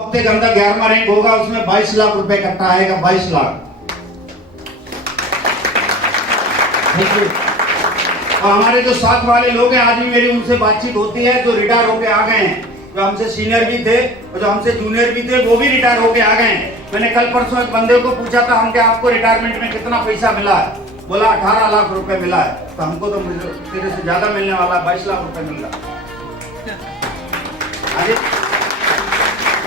हफ्ते के अंदर 11वां रैंक होगा, उसमें 22 लाख रुपए इकट्ठा आएगा, 22 लाख। और हमारे जो साथ वाले लोग हैं, आज भी मेरी उनसे बातचीत होती है, जो रिटायर होके आ गए हैं, जो हमसे सीनियर भी थे और जो हमसे जूनियर भी थे, वो भी रिटायर होके आ गए हैं। मैंने कल परसों एक बंदे को पूछा था, हम क्या आपको रिटायरमेंट में कितना पैसा मिला है? बोला 18 लाख रुपए मिला है। तो हमको तो तेरे से ज्यादा मिलने वाला, 22 लाख रुपए मिल रहा।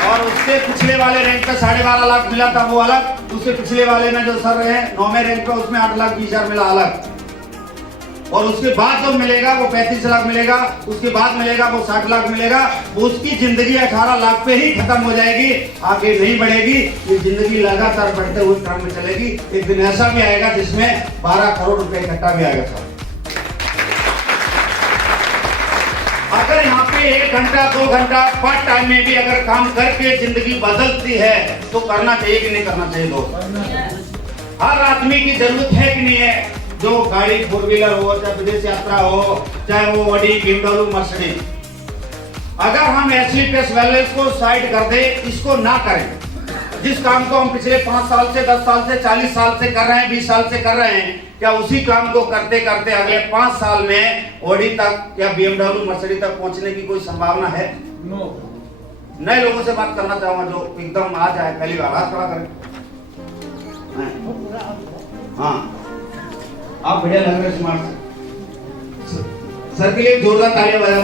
और उससे पिछले वाले रैंक पे 12.5 लाख मिला था, वो अलग। उससे पिछले वाले में जो सर रहे 9वें रैंक पे, उसमें 8,20,000 मिला, अलग। और उसके बाद जो मिलेगा वो 35 लाख मिलेगा, उसके बाद मिलेगा वो 60 लाख मिलेगा। वो उसकी जिंदगी 18 लाख पे ही खत्म हो जाएगी, आगे नहीं बढ़ेगी। ये जिंदगी लगातार बढ़ते हुए क्रम में चलेगी। एक दिन ऐसा भी आएगा जिसमें 12 करोड़ रुपए इकट्ठा भी आएगा। सर अगर यहाँ पे 1 घंटा 2 घंटा पार्ट टाइम में भी अगर काम करके जिंदगी बदलती है तो करना चाहिए कि नहीं करना चाहिए दोस्त? हर आदमी की जरूरत है कि नहीं है? जो गाड़ी 4 व्हीलर हो, चाहे विदेश यात्रा हो, चाहे वो बड़ी BMW मर्सिडीज, अगर हम एसलीपेस वेलनेस को साइड कर दे, इसको ना करें, जिस काम को हम पिछले 5 साल से, 10 साल से, 40 साल से कर रहे हैं, 20 साल से कर रहे हैं, क्या उसी काम को करते करते अगले 5 साल में ऑडी तक या BMW मर्सिडीज तक पहुंचने की कोई संभावना है? नए लोगों से बात करना चाहूंगा जो एकदम आ जाए, पहली बार हाथ खड़ा करें। हाँ, आप बढ़िया लग रहे हैं, स्मार्ट। सर के लिए जोरदार तालियां बजाओ।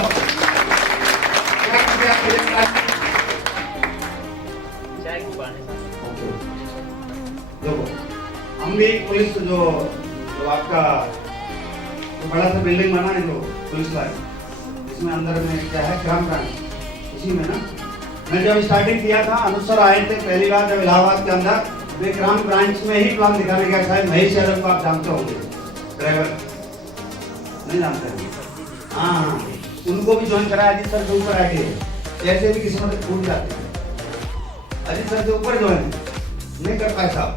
देखो, हम भी पुलिस जो आपका बड़ा सा बिल्डिंग बना है, जो पुलिस का है, इसमें अंदर में क्या है, ग्राम ब्रांच, इसी में ना। मैं जब स्टार्टिंग किया था, अनुसार आए थे पहली बार जब इलाहाबाद के अंदर, मैं ग्राम ब्रांच में ही प्लान दिखाने गया। शायद महेश यादव को आप जानते होंगे, ड्राइवर, नहीं जानते? हाँ, उनको भी ज्वाइन कराया। अजीत सर के ऊपर आके ऐसे भी किस्मत फूट जाती है। अजीत सर के ऊपर ज्वाइन नहीं कर पाए साहब।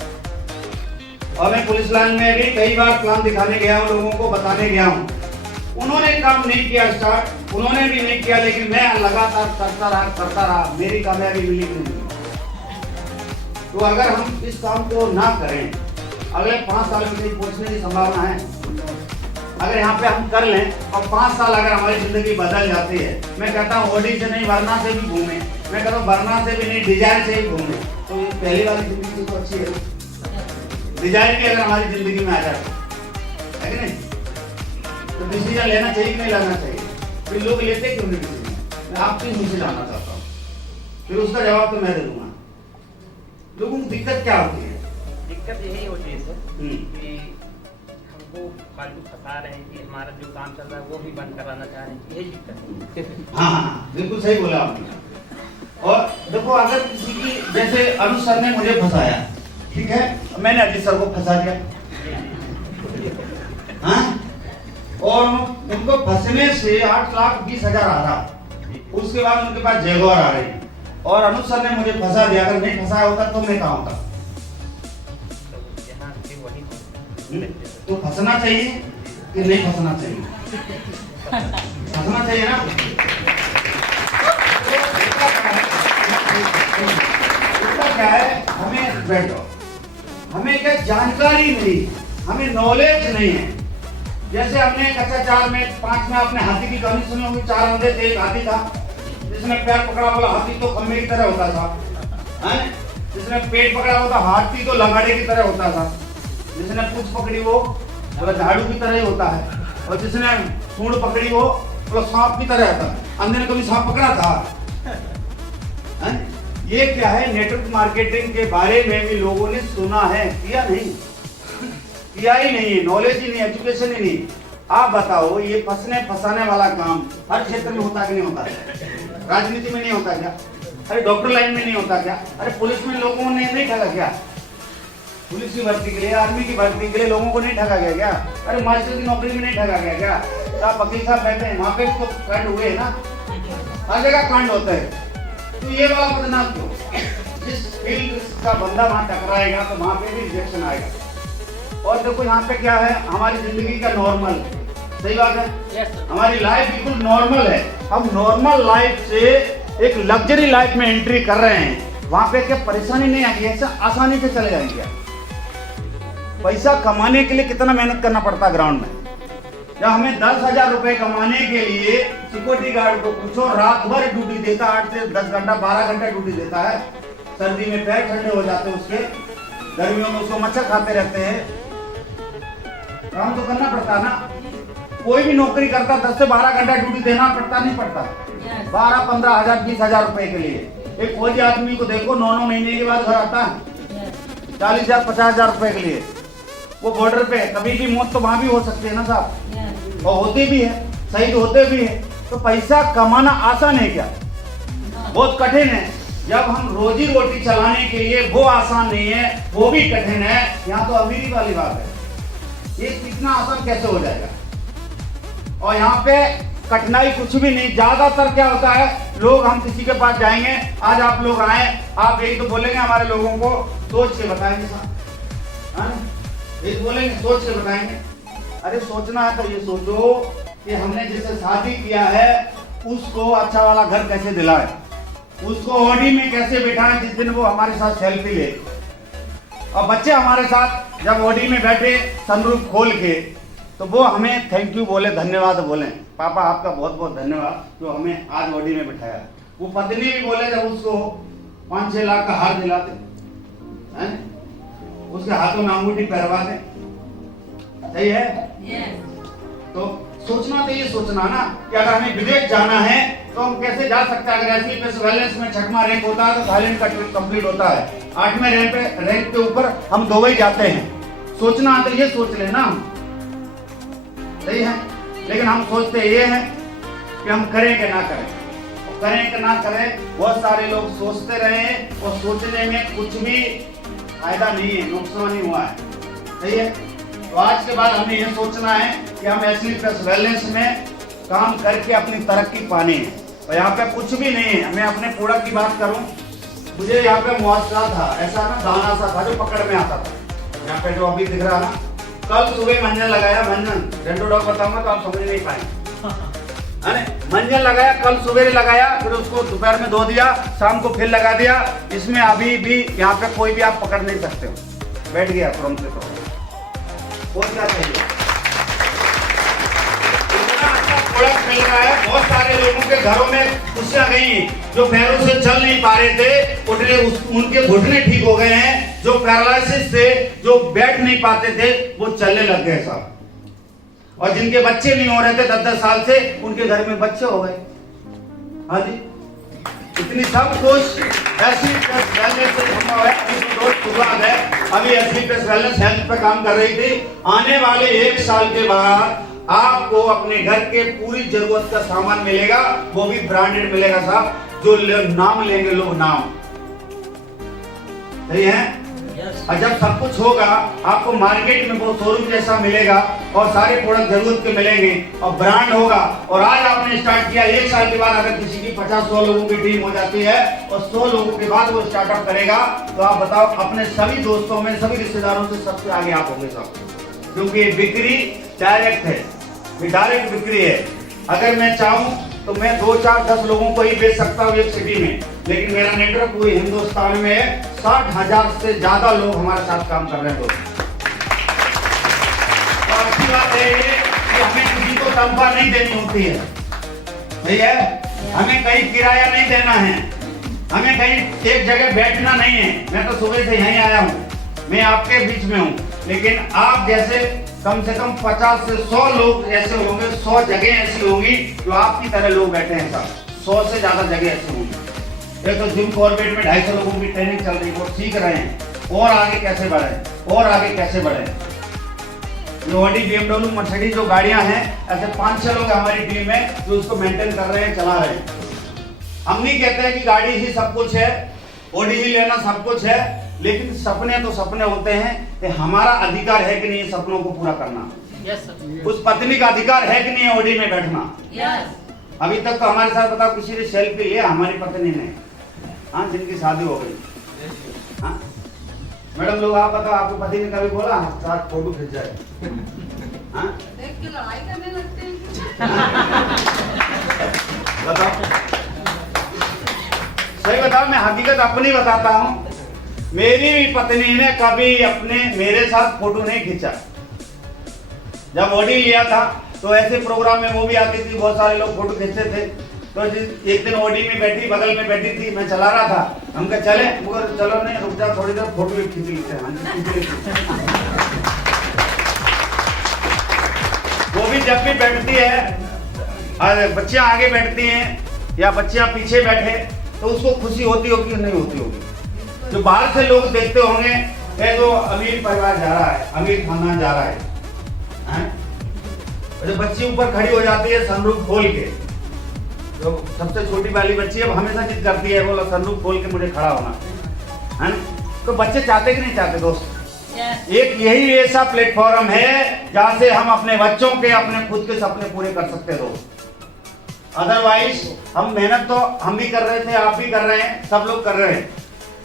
और मैं पुलिस लाइन में भी कई बार प्लान दिखाने गया हूँ, लोगों को बताने गया हूँ। उन्होंने काम नहीं किया स्टार्ट, उन्होंने भी नहीं किया, लेकिन मैं लगातार करता रहा, मेरी कामयाबी मिली नहीं। तो अगर हम इस काम को ना करें, अगले 5 साल में कहीं पहुंचने की संभावना है। अगर यहाँ पे हम कर लें और 5 साल अगर हमारी जिंदगी बदल जाती है, मैं कहता हूँ ऑडी से नहीं, वरना से भी घूमे, मैं कहता हूँ वरना से भी नहीं, डिजायर से ही घूमे, तो ये पहली वाली जिंदगी तो अच्छी है। डिजायर भी अगर हमारी जिंदगी में आ जाए, है कि नहीं? तो डिसीजन लेना चाहिए कि नहीं लेना चाहिए? फिर लोग लेते क्यों नहीं डिसीजन? मैं आपसे मुझसे जानना चाहता हूँ, फिर उसका जवाब तो मैं दे दूंगा। लोगों को दिक्कत क्या होती है? दिक्कत यही होती है सर कि हमको फालतू फंसा रहे हैं कि हमारा जो काम चल रहा है वो भी बंद कराना चाह रहे हैं, यही दिक्कत है। हाँ, बिल्कुल सही बोला आपने। और देखो, अगर किसी की, जैसे अनुज सर ने मुझे फंसाया, ठीक है, मैंने अजीत सर को फंसा दिया, हाँ, और उनको फंसने से 8,20,000 आ रहा, उसके बाद उनके पास जयगौर आ रही, और अनुज सर ने मुझे फंसा दिया। अगर नहीं फंसाया होता तो मैं कहाँ होता? तो फंसना चाहिए कि नहीं फंसना चाहिए? फंसना चाहिए ना। क्या है, हमें बैठो, हमें क्या जानकारी नहीं, हमें नॉलेज नहीं है। जैसे हमने कक्षा 4 में 5 में अपने हाथी की कहानी सुनी होगी। 4 अंधे थे, एक हाथी था जिसने पैर पकड़ा, बोला हाथी तो खम्बे की तरह होता था, हैं? जिसने पेट पकड़ा होता हाथी तो लंगाड़े की तरह होता था, जिसने पूंछ पकड़ी वो बोला झाड़ू की तरह ही होता है, और जिसने सूंड पकड़ी वो बोला सांप की तरह होता है। अंधे ने कभी सांप पकड़ा था? हैं? ये क्या है, नेटवर्क मार्केटिंग के बारे में भी लोगों ने सुना है, किया नहीं, किया ही नहीं, नॉलेज ही नहीं, एजुकेशन ही नहीं। आप बताओ, ये फंसाने वाला काम हर क्षेत्र में होता कि नहीं होता? राजनीति में नहीं होता क्या? अरे डॉक्टर लाइन में नहीं होता क्या? अरे पुलिस में लोगों ने नहीं ठगा क्या? पुलिस की भर्ती के लिए, आर्मी की भर्ती के लिए लोगों को नहीं ठगा गया क्या? अरे मास्टर की नौकरी में नहीं ठगा गया क्या? तो आप वकील साहब बैठे हैं, वहाँ पे तो कांड हुए है ना, हर जगह कांड होता है। तो ये वाला बदनाम क्यों? जिस फील्ड का बंदा वहाँ टकराएगा तो वहाँ पे भी रिजेक्शन आएगा। और देखो यहाँ पे क्या है, हमारी जिंदगी का नॉर्मल, सही बात है, हमारी लाइफ बिल्कुल नॉर्मल है। हम नॉर्मल लाइफ से एक लग्जरी लाइफ में एंट्री कर रहे हैं, वहां पे क्या परेशानी नहीं आएगी, ऐसा आसानी से चले जाएंगे। पैसा कमाने के लिए कितना मेहनत करना पड़ता है ग्राउंड में। जब हमें 10,000 रुपए कमाने के लिए सिक्योरिटी गार्ड को पूछो, रात भर ड्यूटी देता, 8 से 10 घंटा 12 घंटा ड्यूटी देता है। सर्दी में पैर ठंडे हो जाते हैं उसके, गर्मियों में उसको मच्छर खाते रहते हैं। काम तो करना पड़ता है ना। कोई भी नौकरी करता 10 से 12 घंटा ड्यूटी देना पड़ता नहीं पड़ता, 12, 15 हजार 20,000 रुपए के लिए। एक फौजी आदमी को देखो 9 महीने के बाद घर आता है 40,000 50,000 रुपए के लिए। वो बॉर्डर पे कभी भी मौत तो वहां भी हो सकती है ना साहब, और होती भी है, शहीद होते भी है। तो पैसा कमाना आसान है क्या? बहुत कठिन है। जब हम रोजी रोटी चलाने के लिए वो आसान नहीं है, वो भी कठिन है। यहाँ तो अमीरी वाली बात है, ये कितना आसान कैसे हो जाएगा? और यहाँ पे कठिनाई कुछ भी नहीं। ज्यादातर क्या होता है, लोग हम किसी के पास जाएंगे, आज आप लोग आए, आप यही तो बोलेंगे हमारे लोगों को सोच के बताएंगे साहब, ये बोलेंगे सोच के बताएंगे। अरे सोचना है तो ये सोचो कि हमने जिससे शादी किया है उसको अच्छा वाला घर कैसे दिलाए, उसको ऑडी में कैसे बिठाएं जिस दिन वो हमारे साथ सेल्फी ले। और बच्चे हमारे साथ जब ऑडी में बैठे सनरूफ खोल के, तो वो हमें थैंक यू बोले, धन्यवाद बोले, पापा आपका बहुत बहुत धन्यवाद जो हमें आज ऑडी में बिठाया। वो पत्नी भी बोले जब उसको 5-6 लाख का हार दिलाते हैं, उसके हाथों में अंगूठी पहनवा दे, सही है? तो सोचना तो ये सोचना ना कि अगर हमें विदेश जाना है तो हम कैसे जा सकते हैं। अगर एसली पे सर्वेलेंस में 6वां रैंक होता है तो थाईलैंड का ट्रिप कंप्लीट होता है, 8वें रैंक पे ऊपर हम दुबई जाते हैं। सोचना तो ये सोच लेना, सही है? लेकिन हम सोचते ये हैं कि हम करें कि ना करें, करें कि ना करें। बहुत सारे लोग सोचते रहे और सोचने में कुछ भी फायदा नहीं है, नुकसान ही हुआ है, सही है? तो आज के बाद हमें यह सोचना है कि हम एसली प्लस वेलनेस में काम करके अपनी तरक्की पानी है। और यहाँ पे कुछ भी नहीं है। मैं अपने प्रोडक्ट की बात करूं, मुझे यहाँ पे मुआवजा था, ऐसा ना दाना सा था जो पकड़ में आता था। यहाँ पे जो अभी दिख रहा ना, कल सुबह मंजन लगाया, मंजन रेंटो डॉग बताऊंगा तो आप समझ नहीं पाएंगे। मंजन लगाया, कल सुबह लगाया, फिर उसको दोपहर में धो दिया, शाम को फिर लगा दिया। इसमें अभी भी यहाँ पे कोई भी आप पकड़ नहीं सकते हो, बैठ गया तुरंत से। तो और क्या चाहिए? इतना अच्छा प्रोडक्ट मिल रहा है, बहुत सारे लोगों के घरों में खुशियां गई, जो पैरों से चल नहीं पा रहे थे उनके घुटने ठीक हो गए हैं, जो पैरालिसिस से जो बैठ नहीं पाते थे वो चलने लग गए साहब। और जिनके बच्चे नहीं हो रहे थे 10-10 साल से, उनके घर में बच्चे हो गए। हाँ जी, इतनी सब कुछ एसली प्लस वेलनेस से संभव है। अभी एसली प्लस वेलनेस हेल्थ पे काम कर रही थी। आने वाले 1 साल के बाद आपको अपने घर के पूरी जरूरत का सामान मिलेगा, वो भी ब्रांडेड मिलेगा साहब, जो नाम लेंगे लोग, नाम, सही है? और जब सब कुछ होगा आपको मार्केट में वो शोरूम जैसा मिलेगा और सारे प्रोडक्ट जरूरत के मिलेंगे और ब्रांड होगा। और आज आपने स्टार्ट किया, 1 साल के बाद अगर किसी की 50-100 लोगों की टीम हो जाती है और 100 लोगों के बाद वो स्टार्टअप करेगा, तो आप बताओ अपने सभी दोस्तों में, सभी रिश्तेदारों से सबसे आगे आप होंगे साहब, क्योंकि बिक्री डायरेक्ट है, डायरेक्ट बिक्री है। अगर मैं चाहूं तो मैं 2, 4, 10 लोगों को ही बेच सकता हूँ एक सिटी में, लेकिन मेरा नेटवर्क पूरे हिंदुस्तान में है। 60,000 से ज्यादा लोग हमारे साथ काम कर रहे हैं दोस्तों। तो अच्छी बात है ये कि हमें किसी को तनख्वाह नहीं देनी होती है, सही है? हमें कहीं किराया नहीं देना है, हमें कहीं एक जगह बैठना नहीं है। मैं तो सुबह से यहीं आया हूँ, मैं आपके बीच में हूँ, लेकिन आप जैसे कम से कम 50 से 100 लोग ऐसे होंगे, 100 जगह ऐसी होंगी जो आपकी तरह लोग बैठे हैं साहब। 100 से ज्यादा जगह ऐसी होंगी। ये तो जिम कॉर्बेट में 250 लोगों की ट्रेनिंग चल रही है, वो सीख रहे हैं और आगे कैसे बढ़े, और आगे कैसे बढ़े। जो ऑडी, BMW, मर्सिडीज जो गाड़ियां हैं, ऐसे 5-6 लोग हमारी टीम में जो उसको मेंटेन कर रहे हैं, चला रहे हैं। हम नहीं कहते हैं कि गाड़ी ही सब कुछ है, ऑडी ही लेना सब कुछ है, लेकिन सपने तो सपने होते हैं कि हमारा अधिकार है कि नहीं सपनों को पूरा करना। उस पत्नी का अधिकार है कि नहीं ऑडी में बैठना। अभी तक तो हमारे साथ बताओ किसी ने सेल्फी लिया? हमारी पत्नी ने, हाँ, जिनकी शादी हो गई। हाँ मैडम लोग, आप बताओ, आपको पति ने कभी बोला साथ फोटो खींच जाए? हाँ, देख के लड़ाई करने लगते हैं। बताओ, सही बताओ, मैं हकीकत अपनी बताता हूँ। मेरी भी पत्नी ने कभी अपने मेरे साथ फोटो नहीं खींचा। जब ऑडी लिया था तो ऐसे प्रोग्राम में वो भी आती थी, बहुत सारे लोग फोटो खींचते थे। तो एक दिन ऑडी में बैठी, बगल में बैठी थी, मैं चला रहा था, हम कहा चले, मगर चलो नहीं, रुक जा थोड़ी देर, फोटो भी खींच लेते हैं। वो भी जब भी बैठती है, बच्चियां आगे बैठती हैं या बच्चियां पीछे बैठे, तो उसको खुशी होती होगी नहीं होती होगी। जो बाहर से लोग देखते होंगे ये तो अमीर परिवार जा रहा है, अमीर खानदान जा रहा है। जब बच्ची ऊपर खड़ी हो जाती है सनरूफ खोल के, तो सबसे छोटी वाली बच्ची अब हमेशा जिद करती है, बोला सनरूफ खोल के मुझे खड़ा होना है ना। तो बच्चे चाहते कि नहीं चाहते दोस्त? एक यही ऐसा प्लेटफॉर्म है जहां से हम अपने बच्चों के, अपने खुद के सपने पूरे कर सकते दोस्त। अदरवाइज हम मेहनत तो हम भी कर रहे थे, आप भी कर रहे हैं, सब लोग कर रहे हैं,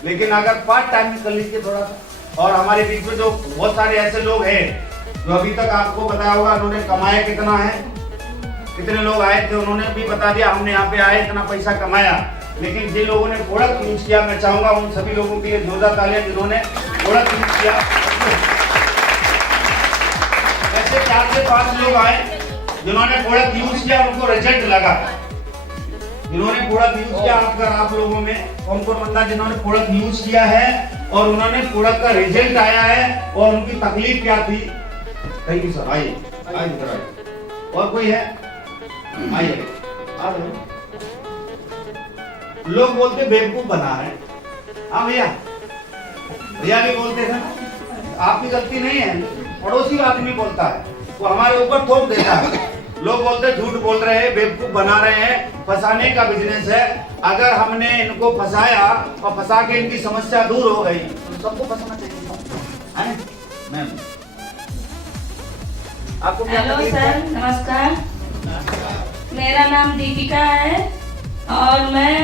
लेकिन अगर पार्ट टाइम में कर लीजिए थोड़ा सा। और हमारे बीच में जो बहुत सारे ऐसे लोग हैं जो अभी तक आपको बताया होगा उन्होंने कमाया कितना है, कितने लोग आए थे उन्होंने भी बता दिया, हमने यहाँ पे आए इतना पैसा कमाया। लेकिन जिन लोगों ने प्रोडक्ट यूज किया, मैं चाहूंगा उन सभी लोगों के लिए जोरदार तालियां जिन्होंने प्रोडक्ट यूज किया। ऐसे 4 से 5 लोग आए जिन्होंने प्रोडक्ट यूज किया, उनको रिजल्ट लगा। जिन्होंने प्रोडक्ट यूज किया, अगर आप लोगों में कौन कौन बंदा जिन्होंने प्रोडक्ट यूज किया है और उन्होंने प्रोडक्ट का रिजल्ट आया है और उनकी तकलीफ क्या थी? थैंक यू सर, आइए इधर आइए। और कोई है? आइए। लोग बोलते बेवकूफ बना है, हाँ भैया, भैया भी बोलते हैं, आपकी गलती नहीं है, पड़ोसी आदमी बोलता है, वो हमारे ऊपर थोप देता है। लोग बोलते झूठ बोल रहे हैं, बेवकूफ बना रहे हैं, फंसाने का बिजनेस है। अगर हमने इनको फंसाया और फंसा के इनकी समस्या दूर हो गई तो सबको फंसाना चाहिए। मैम आपको क्या? हेलो सर, नमस्कार। मेरा नाम दीपिका है और मैं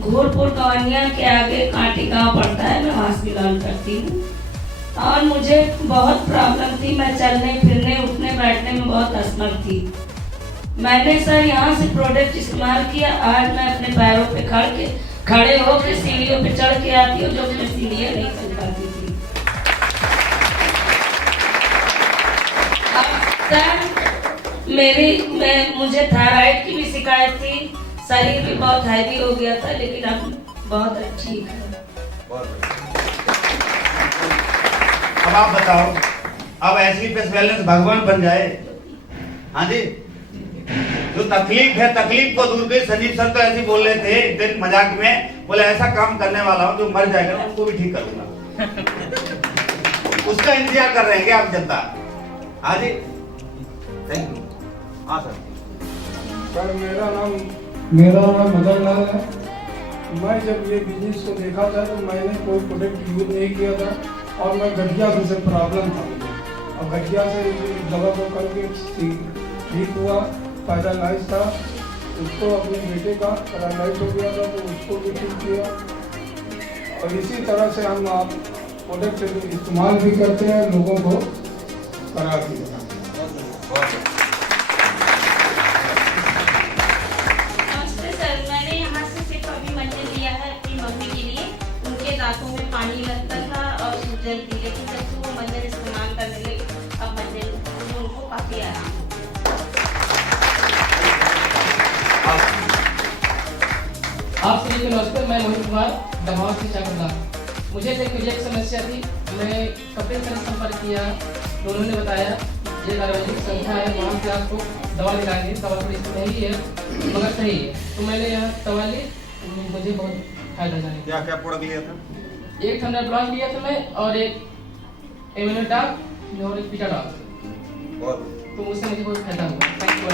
घोरपुर कवानिया के आगे कांटी गांव पड़ता है, मैं वहाँ से बिलोंग करती हूँ। और मुझे बहुत प्रॉब्लम थी, मैं चलने फिरने उठने बैठने में बहुत असमर्थ थी। मैंने सर यहाँ से प्रोडक्ट इस्तेमाल किया, आज मैं अपने पैरों पे खड़े होकर सीढ़ियों पे चढ़ के आती हूँ, जो मैं सीढ़ियाँ नहीं चल पाती थी। सर मुझे थायराइड की भी शिकायत थी, शरीर भी बहुत हैवी हो गया था, लेकिन अब बहुत ठीक है। अब आप बताओ, अब ऐसी बैलेंस भगवान बन जाए? हाँ जी, जो तकलीफ है तकलीफ को दूर कर। संजीव सर तो ऐसे बोल रहे थे एक दिन मजाक में, बोले ऐसा काम करने वाला हूँ जो मर जाएगा उनको भी ठीक करूंगा। उसका इंतजार कर रहे हैं क्या आप जनता? हाँ जी, थैंक यू। हाँ सर। सर मेरा नाम मदन लाल है। मैं जब ये बिजनेस को देखा था तो मैंने कोई प्रोडक्ट यूज नहीं किया था और मैं गठिया से प्रॉब्लम था मुझे, और गठिया से दवा को करके ठीक हुआ। पैरालाइज था, उसको अपने बेटे का पैरालाइज हो गया था तो उसको भी ठीक किया। और इसी तरह से हम आप प्रोडक्ट इस्तेमाल भी करते हैं, लोगों को करा भी देना। नमस्ते सर, मैंने यहाँ से सिर्फ अभी मंजन लिया है अपनी मम्मी के लिए। उनके दांतों में पानी लगता था और सूजन थी, लेकिन जब से वो मंजन इस्तेमाल करने लगे अब मंजन उनको काफी आराम। आप सभी को नमस्ते, मैं मोहित कुमार दमाव से चाकरदा। मुझे एक समस्या थी, मैं कपिल से संपर्क किया तो उन्होंने बताया ये आयुर्वेदिक संस्था है, वहाँ से आपको दवा दिलाएंगे। दवा थोड़ी सी महंगी है मगर सही है, तो मैंने यहाँ दवा ली, मुझे बहुत फायदा जाने। क्या क्या प्रोडक्ट लिया था? एक थंडर ब्लॉक लिया था मैं, और एक इम्यूनिटॉक और एक पीटाडॉक, तो उससे मुझे बहुत फायदा हुआ। Thank you.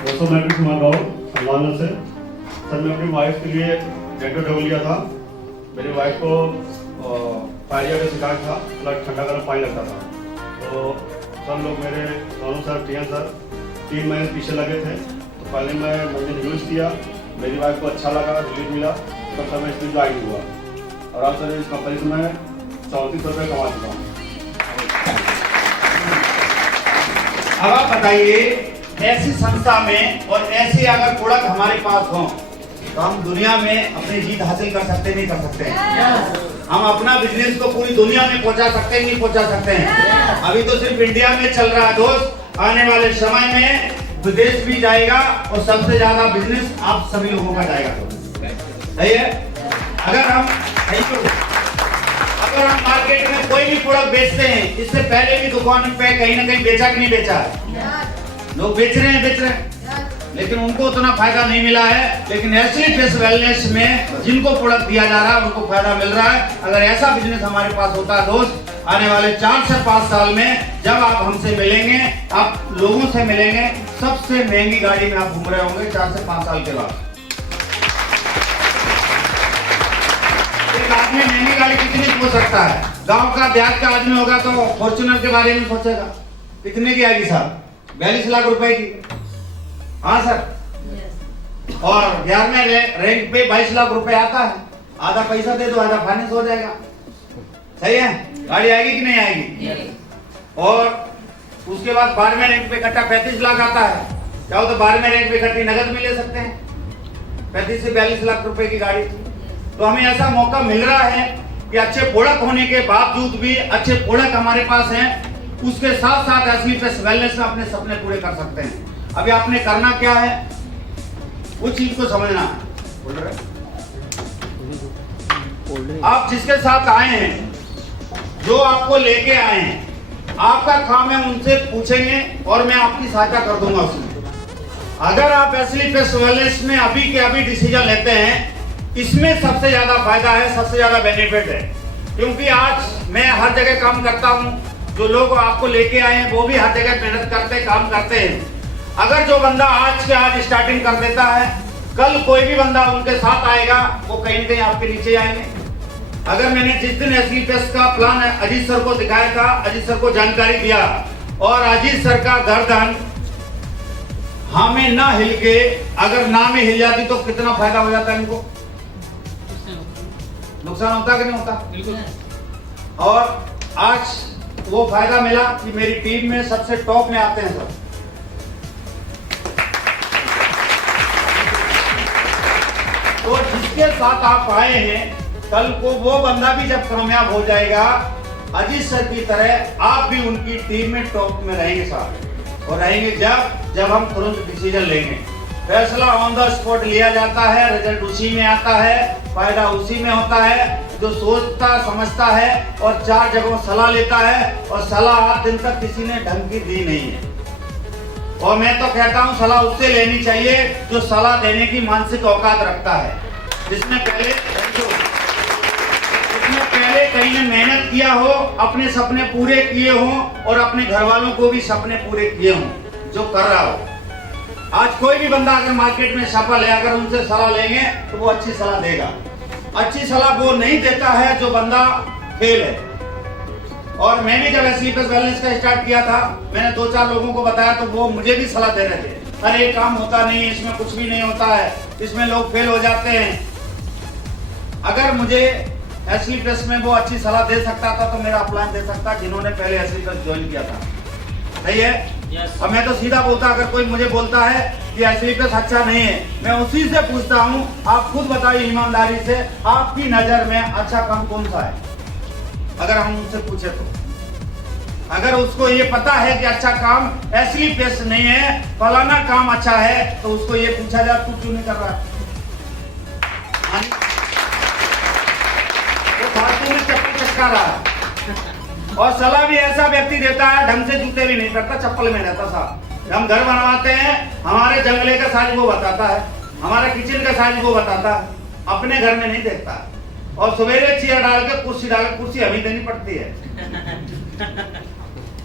दोस्तों, मैं भी कुमार राव हनुमान से। सर मैं अपनी वाइफ के लिए डेंटो डबल लिया था। मेरी वाइफ को पायरिया का शिकायत था, प्लस ठंडा गर्म पानी लगता था। तो सब लोग मेरे सोनू सर, टीएन सर 3 महीने पीछे लगे थे। तो पहले मैं मंजिल यूज किया, मेरी वाइफ को अच्छा लगा, रिलीफ मिला, तो सर मैं इसमें ज्वाइन हुआ और अब सर इस कंपनी से मैं 3400 रुपये कमा चुका हूँ। अब आप बताइए ऐसी संस्था में और ऐसे अगर प्रोडक्ट हमारे पास हो तो हम दुनिया में अपनी जीत हासिल कर सकते नहीं कर सकते हैं। हम अपना बिजनेस को पूरी दुनिया में पहुंचा सकते हैं नहीं पहुंचा सकते हैं। अभी तो सिर्फ इंडिया में चल रहा है दोस्त, आने वाले समय में विदेश भी जाएगा और सबसे ज्यादा बिजनेस आप सभी लोगों का जाएगा। सही है। अगर हम मार्केट में कोई भी प्रोडक्ट बेचते हैं, इससे पहले भी दुकान पे कहीं ना कहीं बेचा कि नहीं बेचा है? लोग बेच रहे हैं, लेकिन उनको उतना फायदा नहीं मिला है। लेकिन एसली फेस वेलनेस में जिनको प्रोडक्ट दिया जा रहा है उनको फायदा मिल रहा है। अगर ऐसा बिजनेस हमारे पास होता है दोस्त, आने वाले 4 से 5 साल में जब आप हमसे मिलेंगे, आप लोगों से मिलेंगे, सबसे महंगी गाड़ी में आप घूम रहे होंगे 4 से 5 साल के बाद। एक आदमी महंगी गाड़ी कितनी हो सकता है? गांव का देहात का आदमी होगा तो फॉर्च्यूनर के बारे में सोचेगा। कितने की आएगी साहब? 42 लाख रुपए की। हाँ सर। और 11वें रैंक पे 22 लाख रुपए आता है। आधा पैसा दे दो, आधा फाइनेंस हो जाएगा। सही है। गाड़ी आएगी कि नहीं आएगी? और उसके बाद 12वें रैंक पे इकट्ठा 35 लाख आता है। चाहो तो 12वें रैंक पे इकट्ठी नगद में ले सकते हैं। 35 से 42 लाख रुपए की गाड़ी। तो हमें ऐसा मौका मिल रहा है कि अच्छे प्रोडक्ट होने के बावजूद भी अच्छे प्रोडक्ट हमारे पास हैं, उसके साथ साथ एसली फेस वेलनेस में अपने सपने पूरे कर सकते हैं। अभी आपने करना क्या है, उस चीज को समझना है। आप जिसके साथ आए हैं, जो आपको लेके आए हैं, आपका काम है उनसे पूछेंगे और मैं आपकी सहायता कर दूंगा उसमें। अगर आप एसली फेस वेलनेस में अभी के अभी डिसीजन लेते हैं, इसमें सबसे ज्यादा फायदा है, सबसे ज्यादा बेनिफिट है। क्योंकि आज मैं हर जगह काम करता हूं, जो लोग आपको लेके आए हैं वो भी हर जगह मेहनत करते काम करते हैं। अगर जो बंदा आज के आज स्टार्टिंग कर देता है, कल कोई भी बंदा उनके साथ आएगा, वो कहीं ना कहीं आपके नीचे आएंगे। अगर मैंने जिस दिन एसली फेस का प्लान अजीत सर को दिखाया था, अजीत सर को जानकारी दिया और अजीत सर का गर्दन हमें ना हिल के अगर ना में हिल जाती तो कितना फायदा हो जाता है इनको? नुकसान होता कि नहीं होता? बिल्कुल। और आज वो फायदा मिला कि मेरी टीम में सबसे टॉप में आते हैं सब। तो जिसके साथ आप आए हैं, कल को वो बंदा भी जब कामयाब हो जाएगा, अजीत सर की तरह आप भी उनकी टीम में टॉप में रहेंगे साहब। और रहेंगे जब हम तुरंत डिसीजन लेंगे। फैसला ऑन द स्पॉट लिया जाता है, रिजल्ट उसी में आता है, फायदा उसी में होता है। जो सोचता समझता है और 4 जगहों सलाह लेता है, और सलाह आज दिन तक किसी ने ढंग की दी नहीं है। और मैं तो कहता हूं सलाह उससे लेनी चाहिए जो सलाह देने की मानसिक औकात रखता है, जिसने पहले कहीं ने मेहनत किया हो, अपने सपने पूरे किए हों और अपने घर वालों को भी सपने पूरे किए हों जो कर रहा हो। आज कोई भी बंदा अगर मार्केट में सफल है, अगर उनसे सलाह लेंगे तो वो अच्छी सलाह देगा। अच्छी सलाह वो नहीं देता है जो बंदा फेल है। और मैंने जब एसली फेस वेलनेस का स्टार्ट किया था, मैंने 2-4 लोगों को बताया तो वो मुझे भी सलाह दे रहे थे, अरे काम होता नहीं, इसमें कुछ भी नहीं होता है, इसमें लोग फेल हो जाते हैं। अगर मुझे एसली फेस में वो अच्छी सलाह दे सकता था तो मेरा अपलाइन दे सकता जिन्होंने पहले एसली फेस ज्वाइन किया था। सही है। अब मैं तो सीधा बोलता, अगर कोई मुझे बोलता है कि एसली फेस अच्छा नहीं है, मैं उसी से पूछता हूँ, आप खुद बताइए ईमानदारी से, आपकी नजर में अच्छा काम कौन सा है? अगर हम उनसे पूछे तो, अगर उसको ये पता है कि अच्छा काम एसली फेस नहीं है, फलाना काम अच्छा है, तो उसको ये पूछा जाए तू क्यों नहीं कर रहा है? वो फालतू में चप्पल चटका रहा है। और सलाह भी ऐसा व्यक्ति देता है, ढंग से जूते भी नहीं करता, चप्पल में रहता साहब। हम घर बनवाते हैं, हमारे जंगले का साइज वो बताता है, हमारा किचन का साइज वो बताता है, अपने घर में नहीं देखता। और सवेरे चेयर डाल के कुर्सी डाल के, कुर्सी हमें देनी पड़ती है।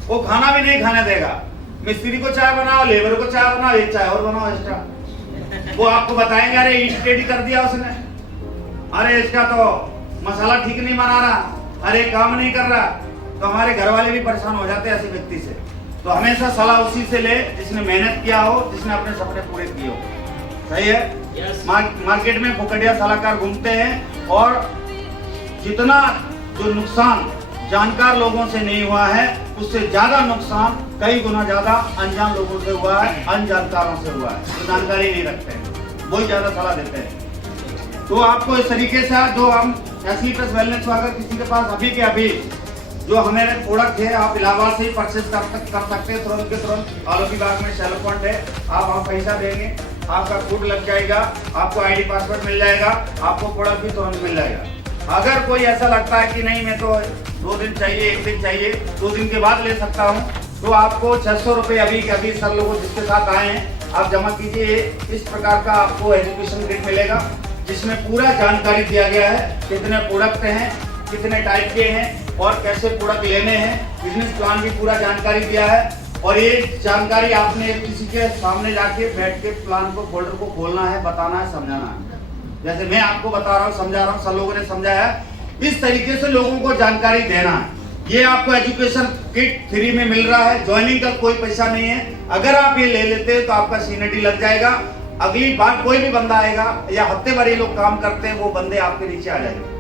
वो खाना भी नहीं खाने देगा। मिस्त्री को चाय बनाओ, लेबर को चाय बनाओ, एक चाय और बनाओ एक्स्ट्रा। वो आपको बताएंगे अरे ईट टेढ़ी कर दिया उसने, अरे इसका तो मसाला ठीक नहीं बना रहा, अरे काम नहीं कर रहा। तो हमारे घर वाले भी परेशान हो जाते हैं ऐसे व्यक्ति से। तो हमेशा सलाह उसी से ले जिसने मेहनत किया हो, जिसने अपने सपने पूरे किए हो। सही है। मार्केट में फुकड़िया सलाहकार घूमते हैं और जितना जो नुकसान जानकार लोगों से नहीं हुआ है, उससे ज्यादा नुकसान कई गुना ज्यादा अनजान लोगों से हुआ है, अनजानकारों से हुआ है, जो जानकारी नहीं रखते हैं, वही ज्यादा सलाह देते हैं। तो आपको इस तरीके से जो हम एसली प्लस वेलनेस को अगर किसी के पास अभी के अभी जो हमें प्रोडक्ट है, आप इलाहाबाद से ही परचेज कर सकते हैं तुरंत के तुरंत। आलोकी बाग में शेल पॉइंट है, आप वहाँ पैसा देंगे, आपका फूड लग जाएगा, आपको आईडी पासवर्ड मिल जाएगा, आपको प्रोडक्ट भी तुरंत मिल जाएगा। अगर कोई ऐसा लगता है कि नहीं मैं तो 2 दिन चाहिए, 1 दिन चाहिए, 2 दिन के बाद ले सकता हूँ, तो आपको 600 रुपये अभी के अभी सर लोगों जिसके साथ आए हैं आप जमा कीजिए। इस प्रकार का आपको एजुकेशन किट मिलेगा जिसमें पूरा जानकारी दिया गया है, कितने प्रोडक्ट हैं, कितने टाइप के हैं और कैसे प्रोडक्ट लेने हैं, बिजनेस प्लान भी पूरा जानकारी दिया है। और ये जानकारी आपने किसी के सामने जाके बैठ के प्लान को, फोल्डर को खोलना है, बताना है, समझाना है। जैसे मैं आपको बता रहा हूँ, समझा रहा हूँ, सब लोगों ने समझाया, इस तरीके से लोगों को जानकारी देना है। ये आपको एजुकेशन किट फ्री में मिल रहा है, ज्वाइनिंग का कोई पैसा नहीं है। अगर आप ये ले लेते हैं तो आपका सीनियरिटी लग जाएगा। अगली बार कोई भी बंदा आएगा या हफ्ते भर ये लोग काम करते हैं, वो बंदे आपके नीचे आ जाएंगे।